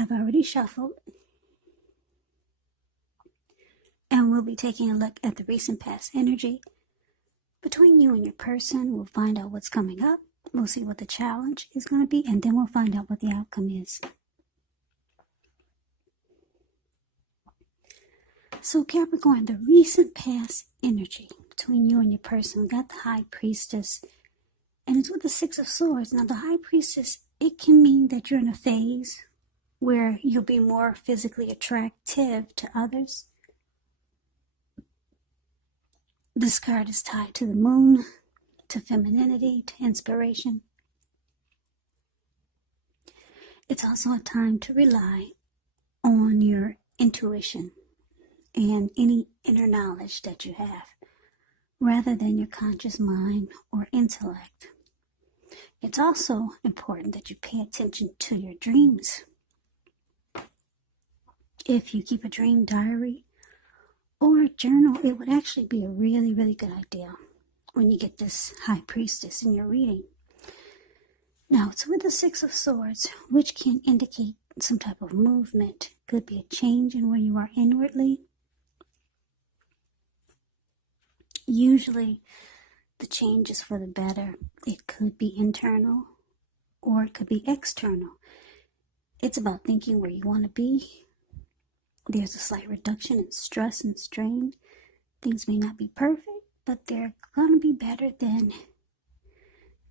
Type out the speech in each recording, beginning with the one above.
I've already shuffled, and we'll be taking a look at the recent past energy between you and your person. We'll find out what's coming up. We'll see what the challenge is going to be, and then we'll find out what the outcome is. So Capricorn, the recent past energy between you and your person, we got the High Priestess, and it's with the Six of Swords. Now the High Priestess, it can mean that you're in a phase where you'll be more physically attractive to others. This card is tied to the moon, to femininity, to inspiration. It's also a time to rely on your intuition and any inner knowledge that you have, rather than your conscious mind or intellect. It's also important that you pay attention to your dreams. If you keep a dream diary or a journal, it would actually be a really, really good idea when you get this High Priestess in your reading. Now, it's with the Six of Swords, which can indicate some type of movement. Could be a change in where you are inwardly. Usually, the change is for the better. It could be internal or it could be external. It's about thinking where you want to be. There's a slight reduction in stress and strain. Things may not be perfect, but they're going to be better than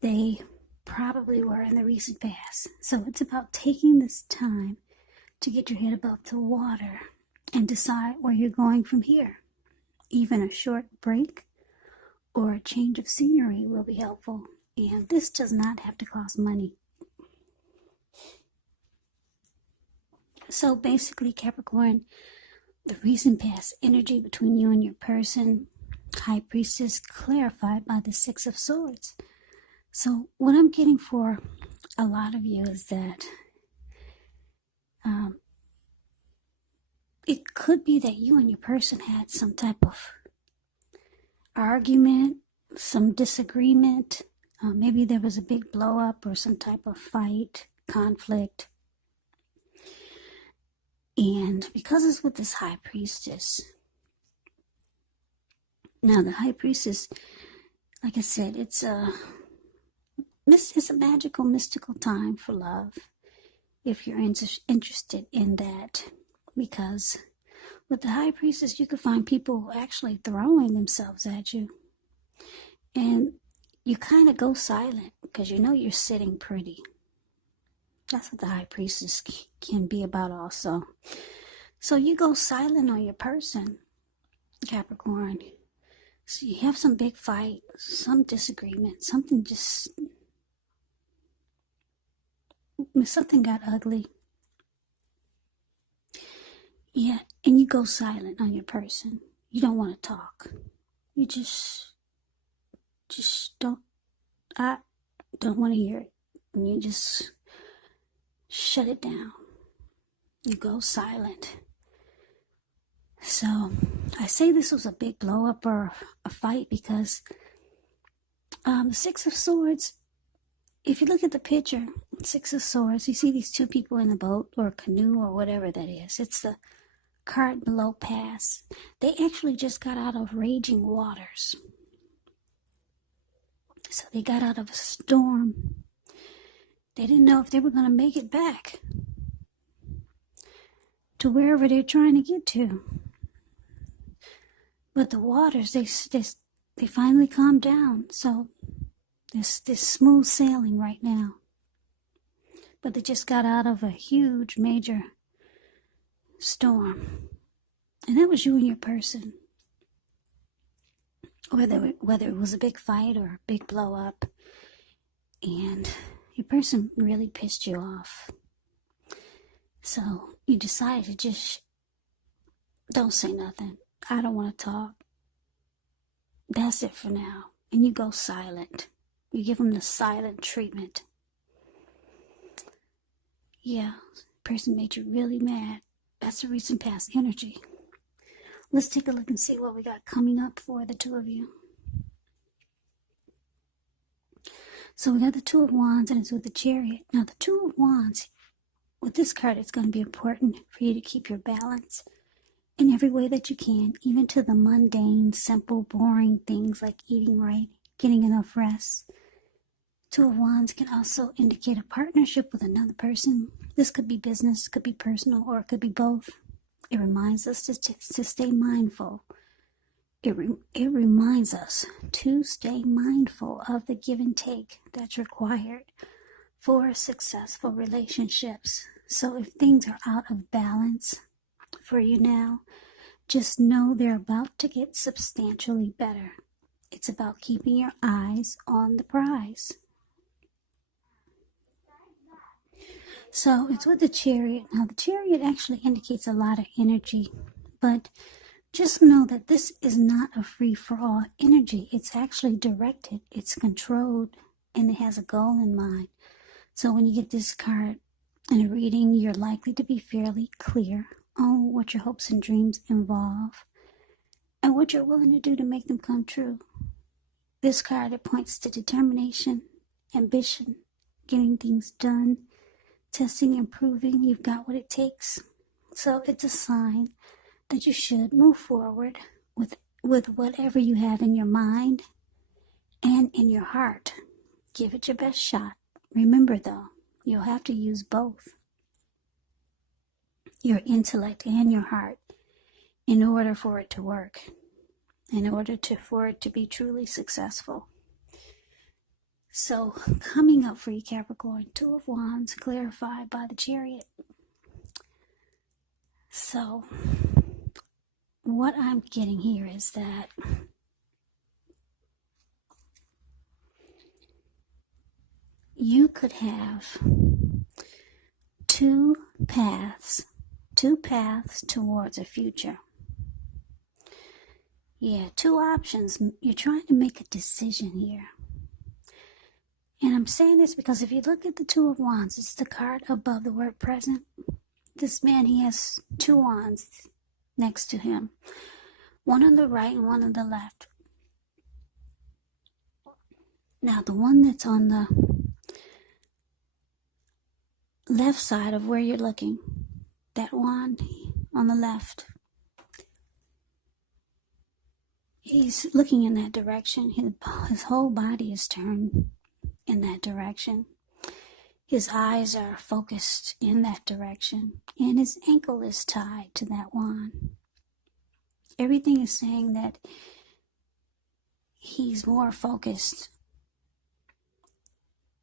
they probably were in the recent past. So it's about taking this time to get your head above the water and decide where you're going from here. Even a short break or a change of scenery will be helpful. And this does not have to cost money. So basically, Capricorn, the recent past energy between you and your person, High Priestess, clarified by the Six of Swords. So what I'm getting for a lot of you is that it could be that you and your person had some type of argument, some disagreement. Maybe there was a big blow up or some type of fight, conflict. And because it's with this High Priestess, now the High Priestess, like I said, it's a magical, mystical time for love, if you're interested in that. Because with the High Priestess, you could find people actually throwing themselves at you. And you kind of go silent because you know you're sitting pretty. That's what the High Priestess can be about also. So you go silent on your person, Capricorn. So you have some big fight, some disagreement, something got ugly. Yeah, and you go silent on your person. You don't want to talk. You just I don't want to hear it. And you just shut it down. You go silent. So I say this was a big blow up or a fight because the Six of Swords, if you look at the picture, Six of Swords, you see these two people in a boat or a canoe or whatever that is. It's the card below pass. They actually just got out of raging waters. So they got out of a storm. They didn't know if they were going to make it back to wherever they're trying to get to. But the waters, they finally calmed down. So there's smooth sailing right now. But they just got out of a huge, major storm. And that was you and your person. Whether it was a big fight or a big blow up. And your person really pissed you off. So you decided to just don't say nothing. I don't want to talk. That's it for now. And you go silent. You give them the silent treatment. Yeah, person made you really mad. That's the recent past energy. Let's take a look and see what we got coming up for the two of you. So we got the Two of Wands and it's with the Chariot. Now the Two of Wands, with this card, it's going to be important for you to keep your balance in every way that you can, even to the mundane, simple, boring things like eating right, getting enough rest. Two of Wands can also indicate a partnership with another person. This could be business, could be personal, or it could be both. It reminds us to stay mindful. It reminds us to stay mindful of the give and take that's required for successful relationships. So if things are out of balance for you now, just know they're about to get substantially better. It's about keeping your eyes on the prize. So it's with the Chariot. Now the Chariot actually indicates a lot of energy, but just know that this is not a free-for-all energy. It's actually directed, it's controlled, and it has a goal in mind. So when you get this card in a reading, you're likely to be fairly clear on what your hopes and dreams involve and what you're willing to do to make them come true. This card, it points to determination, ambition, getting things done, testing and proving you've got what it takes. So it's a sign that you should move forward with whatever you have in your mind and in your heart. Give it your best shot. Remember though, you'll have to use both, your intellect and your heart, in order for it to work, for it to be truly successful. So coming up for you, Capricorn, Two of Wands clarified by the Chariot. So what I'm getting here is that you could have two paths towards a future. Yeah, two options. You're trying to make a decision here. And I'm saying this because if you look at the Two of Wands, it's the card above the word present. This man, he has two wands next to him, one on the right and one on the left. Now, the one that's on the left side of where you're looking, that wand on the left, he's looking in that direction. His whole body is turned in that direction. His eyes are focused in that direction, and his ankle is tied to that wand. Everything is saying that he's more focused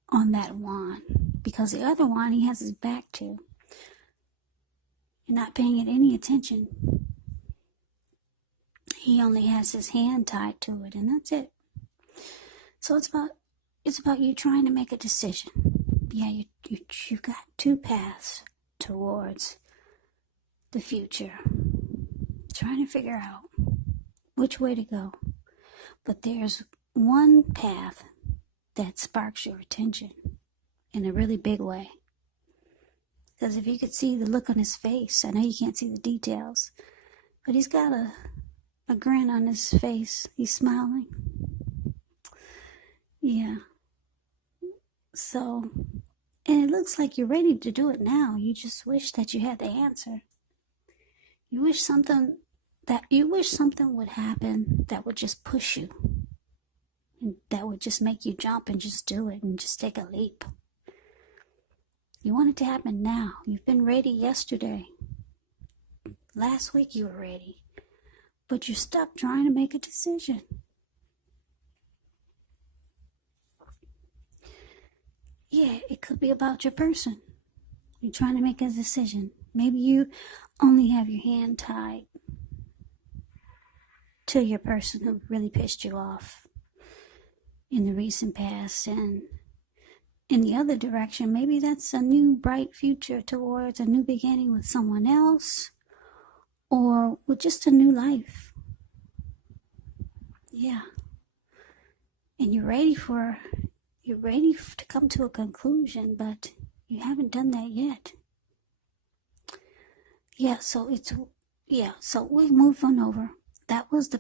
on that wand, because the other wand he has his back to. You're not paying it any attention. He only has his hand tied to it, and that's it. So it's about you trying to make a decision. Yeah, you've got two paths towards the future. Trying to figure out which way to go. But there's one path that sparks your attention in a really big way. Because if you could see the look on his face, I know you can't see the details, but he's got a grin on his face. He's smiling. Yeah. So, and it looks like you're ready to do it now. You just wish that you had the answer. You wish something would happen that would just push you, and that would just make you jump and just do it and just take a leap. You want it to happen now. You've been ready yesterday. Last week you were ready, but you're stuck trying to make a decision. Yeah, it could be about your person. You're trying to make a decision. Maybe you only have your hand tied to your person who really pissed you off in the recent past, and in the other direction, maybe that's a new bright future towards a new beginning with someone else, or with just a new life. Yeah. And you're ready to come to a conclusion, but you haven't done that yet. So we move on over. That was the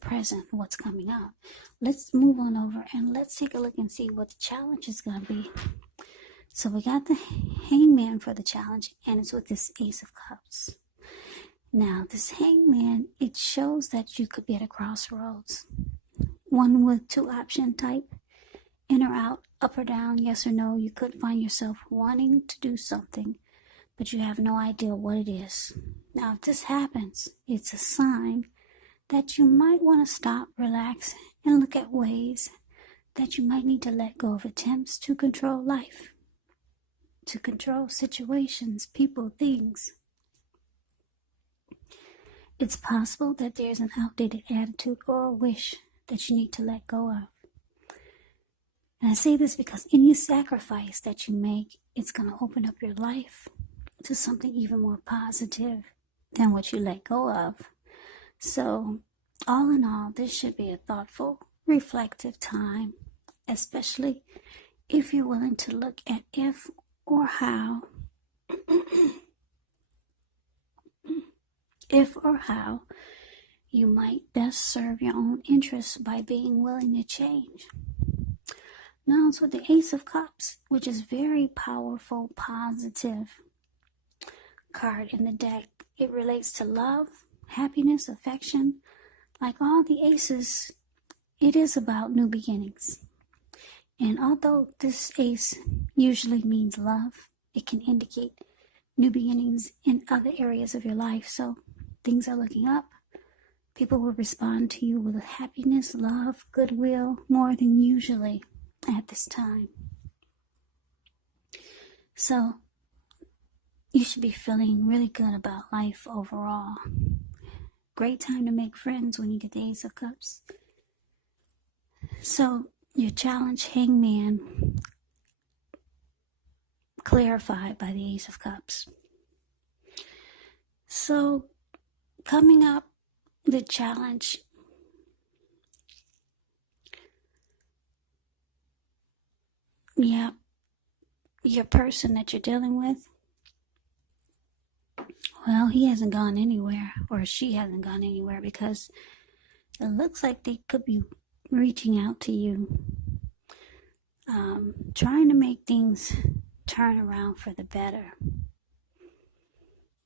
present, what's coming up. Let's move on over and let's take a look and see what the challenge is going to be. So we got the Hangman for the challenge, and it's with this Ace of Cups. Now, this Hangman, it shows that you could be at a crossroads. One with two option type, in or out, up or down, yes or no. You could find yourself wanting to do something, but you have no idea what it is. Now, if this happens, it's a sign that you might want to stop, relax, and look at ways that you might need to let go of attempts to control life, to control situations, people, things. It's possible that there's an outdated attitude or a wish that you need to let go of. And I say this because any sacrifice that you make, it's going to open up your life to something even more positive than what you let go of. So, all in all, this should be a thoughtful, reflective time, especially if you're willing to look at if or how you might best serve your own interests by being willing to change. Now it's with the Ace of Cups, which is very powerful, positive card in the deck. It relates to love, happiness, affection. Like all the aces, it is about new beginnings. And although this ace usually means love, it can indicate new beginnings in other areas of your life. So things are looking up. People will respond to you with happiness, love, goodwill, more than usually at this time. So you should be feeling really good about life overall. Great time to make friends when you get the Ace of Cups. So your challenge, Hangman, clarified by the Ace of Cups. So coming up, the challenge, your person that you're dealing with, well, he hasn't gone anywhere, or she hasn't gone anywhere, because it looks like they could be reaching out to you, trying to make things turn around for the better.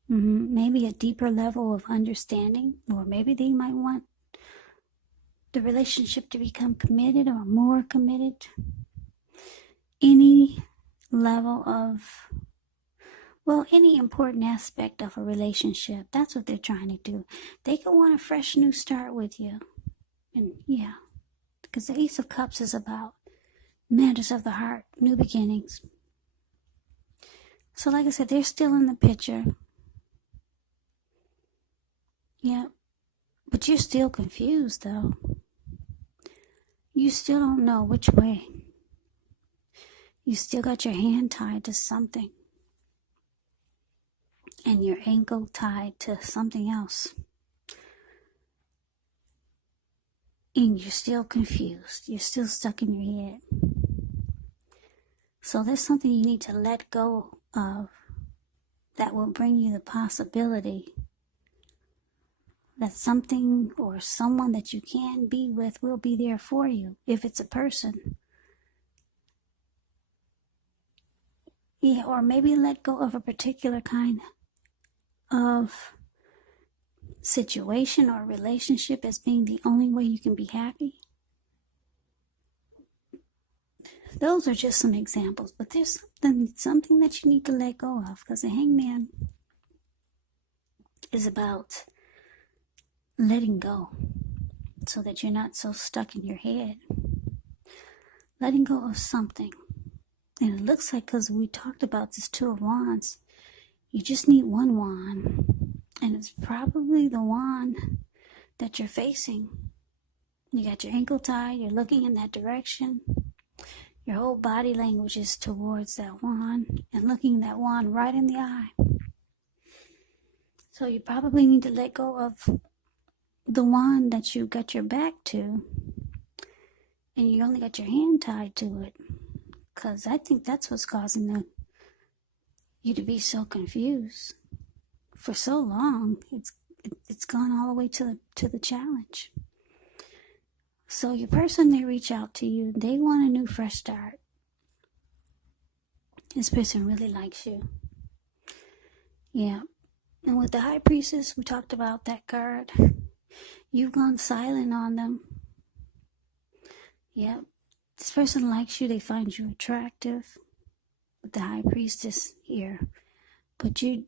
Maybe a deeper level of understanding, or maybe they might want the relationship to become committed or more committed. Any level of, any important aspect of a relationship, that's what they're trying to do. They could want a fresh new start with you. And because the Ace of Cups is about matters of the heart, new beginnings. So like I said, they're still in the picture. But you're still confused though. You still don't know which way. You still got your hand tied to something, and your ankle tied to something else. And you're still confused. You're still stuck in your head. So there's something you need to let go of that will bring you the possibility that something or someone that you can be with will be there for you, if it's a person. Or maybe let go of a particular kind of situation or relationship as being the only way you can be happy. Those are just some examples, but there's something that you need to let go of, because the Hangman is about letting go so that you're not so stuck in your head. Letting go of something. And it looks like, because we talked about this Two of Wands, you just need one wand. And it's probably the wand that you're facing. You got your ankle tied, you're looking in that direction. Your whole body language is towards that wand and looking that wand right in the eye. So you probably need to let go of the wand that you got your back to, and you only got your hand tied to it. Because I think that's what's causing you to be so confused. For so long, it's gone all the way to the challenge. So your person, they reach out to you. They want a new, fresh start. This person really likes you. Yeah. And with the High Priestess, we talked about that card. You've gone silent on them. Yeah. This person likes you. They find you attractive. With the High Priestess here. But you,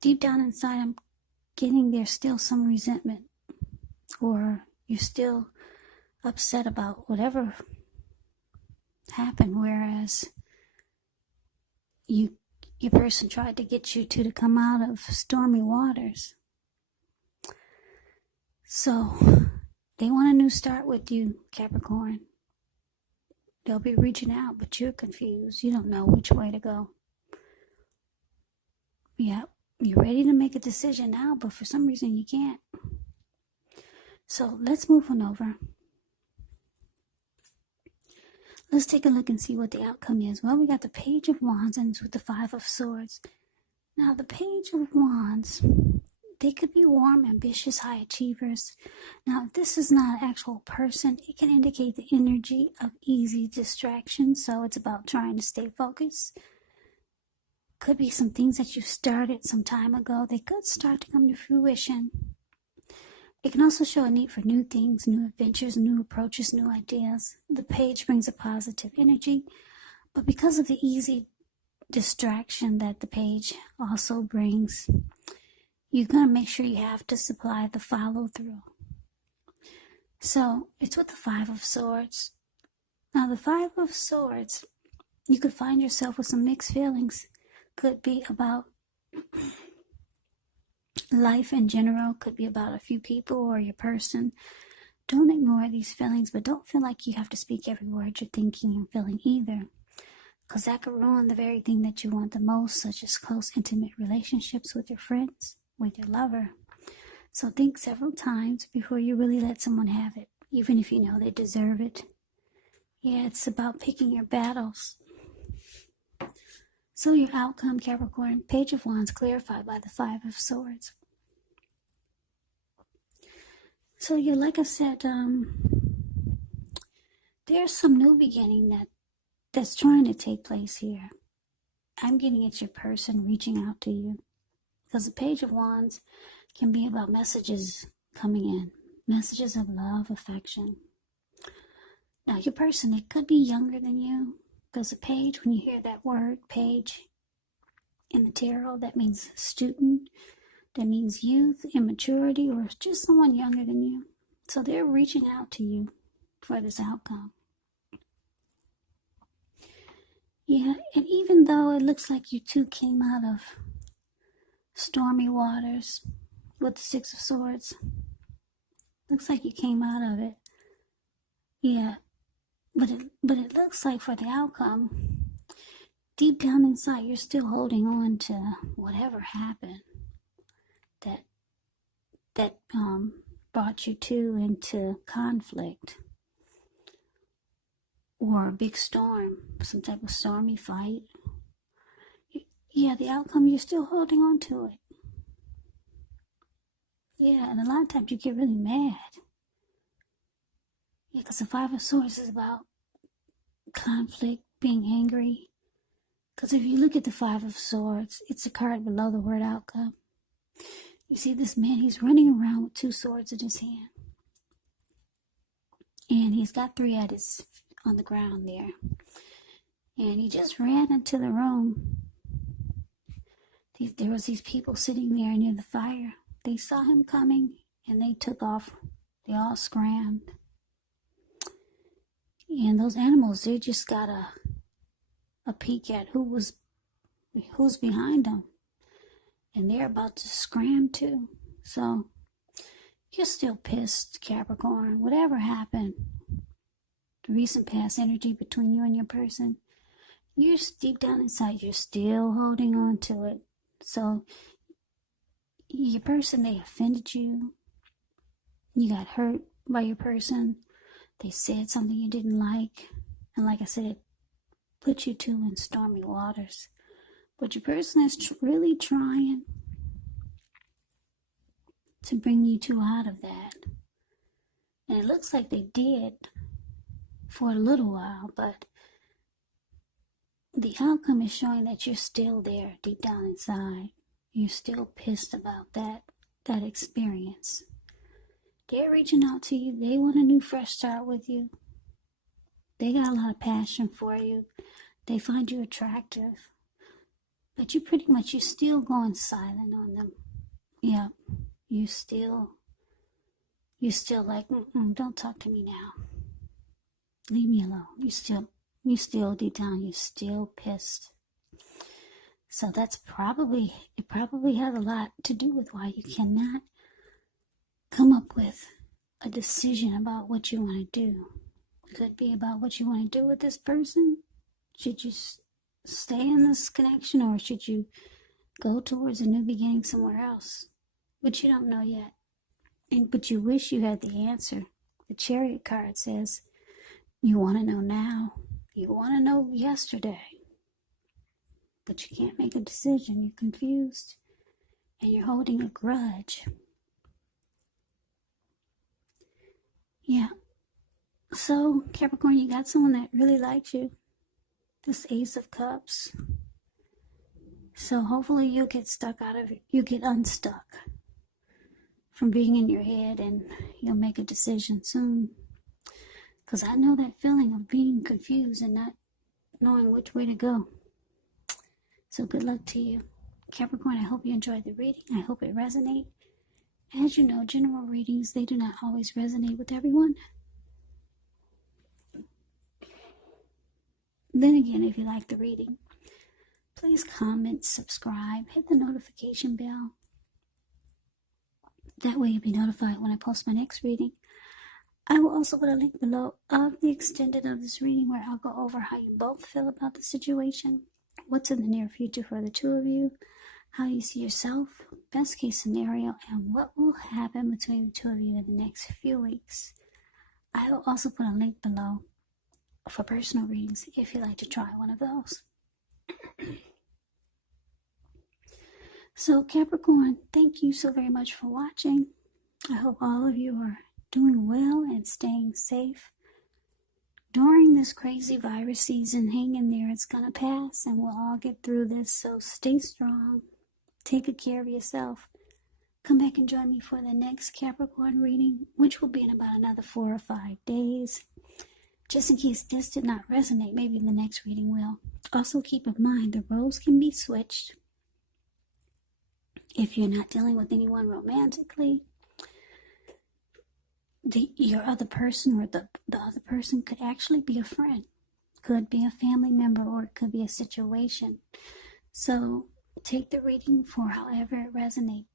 deep down inside, I'm getting there's still some resentment. Or you're still upset about whatever happened, whereas your person tried to get you to come out of stormy waters. So they want a new start with you, Capricorn. They'll be reaching out, but you're confused. You don't know which way to go. Yeah, you're ready to make a decision now, but for some reason you can't. So let's move on over. Let's take a look and see what the outcome is. Well, we got the Page of Wands and it's with the Five of Swords. Now, the Page of Wands, they could be warm, ambitious, high achievers. Now, if this is not an actual person, it can indicate the energy of easy distraction. So it's about trying to stay focused. Could be some things that you started some time ago. They could start to come to fruition. It can also show a need for new things, new adventures, new approaches, new ideas. The page brings a positive energy, but because of the easy distraction that the page also brings, you're going to make sure you have to supply the follow through. So it's with the Five of Swords. Now the Five of Swords, you could find yourself with some mixed feelings. Could be about life in general, could be about a few people or your person. Don't ignore these feelings, but don't feel like you have to speak every word you're thinking and feeling either, because that could ruin the very thing that you want the most, such as close, intimate relationships with your friends, with your lover. So think several times before you really let someone have it, even if you know they deserve it. Yeah, it's about picking your battles. So your outcome, Capricorn, Page of Wands clarified by the Five of Swords. So you, like I said, there's some new beginning that's trying to take place here. I'm getting it's your person reaching out to you, because the Page of Wands can be about messages coming in, messages of love, affection. Now your person, it could be younger than you, because the page, when you hear that word page in the tarot, that means student, that means youth, immaturity, or just someone younger than you. So they're reaching out to you for this outcome. Yeah, and even though it looks like you two came out of stormy waters with the Six of Swords, looks like you came out of it. Yeah, but it looks like for the outcome, deep down inside, you're still holding on to whatever happened that brought you two into conflict or a big storm, some type of stormy fight. Yeah, the outcome, you're still holding on to it. Yeah, and a lot of times you get really mad. Yeah, because the Five of Swords is about conflict, being angry. Because if you look at the Five of Swords, it's a card below the word outcome. You see this man, he's running around with two swords in his hand. And he's got three at his on the ground there. And he just ran into the room. There was these people sitting there near the fire. They saw him coming and they took off. They all scrammed. And those animals, they just got a peek at who's behind them. And they're about to scram too. So you're still pissed, Capricorn. Whatever happened, the recent past energy between you and your person, you're deep down inside, you're still holding on to it. So your person, they offended you. You got hurt by your person. They said something you didn't like. And like I said, it put you two in stormy waters. But your person is really trying to bring you two out of that. And it looks like they did. for a little while, but the outcome is showing that you're still there deep down inside. You're still pissed about that experience. They're reaching out to you. They want a new fresh start with you. They got a lot of passion for you. They find you attractive. But you're still going silent on them. Yeah, you still like, don't talk to me now. Leave me alone. You still deep down, you're still pissed. So it probably has a lot to do with why you cannot come up with a decision about what you want to do. It could be about what you want to do with this person. Should you stay in this connection, or should you go towards a new beginning somewhere else? But you don't know yet. But you wish you had the answer. The Chariot card says, you want to know now. You want to know yesterday. But you can't make a decision. You're confused. And you're holding a grudge. Yeah. So, Capricorn, you got someone that really likes you. This Ace of Cups. So hopefully you'll get unstuck from being in your head, and you'll make a decision soon. Because I know that feeling of being confused and not knowing which way to go. So good luck to you. Capricorn, I hope you enjoyed the reading. I hope it resonates. As you know, general readings, they do not always resonate with everyone. Then again, if you like the reading, please comment, subscribe, hit the notification bell. That way you'll be notified when I post my next reading. I will also put a link below of the extended of this reading where I'll go over how you both feel about the situation, what's in the near future for the two of you, how you see yourself, best case scenario, and what will happen between the two of you in the next few weeks. I will also put a link below for personal readings if you'd like to try one of those. So Capricorn, thank you so very much for watching. I hope all of you are doing well and staying safe during this crazy virus season. Hang in there, it's gonna pass and we'll all get through this. So stay strong, take good care of yourself. Come back and join me for the next Capricorn reading, which will be in about another 4 or 5 days. Just in case this did not resonate, maybe the next reading will. Also keep in mind the roles can be switched. If you're not dealing with anyone romantically, your other person or the other person could actually be a friend, could be a family member, or it could be a situation. So take the reading for however it resonates,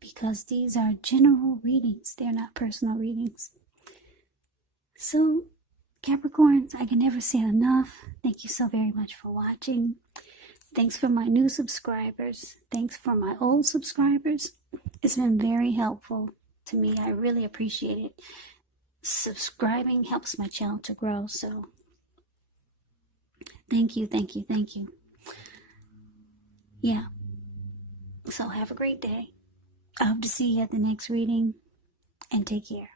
because these are general readings. They're not personal readings. So Capricorns, I can never say enough. Thank you so very much for watching. Thanks for my new subscribers. Thanks for my old subscribers. It's been very helpful to me. I really appreciate it. Subscribing helps my channel to grow. So thank you, thank you, thank you. Yeah. So have a great day. I hope to see you at the next reading, and take care.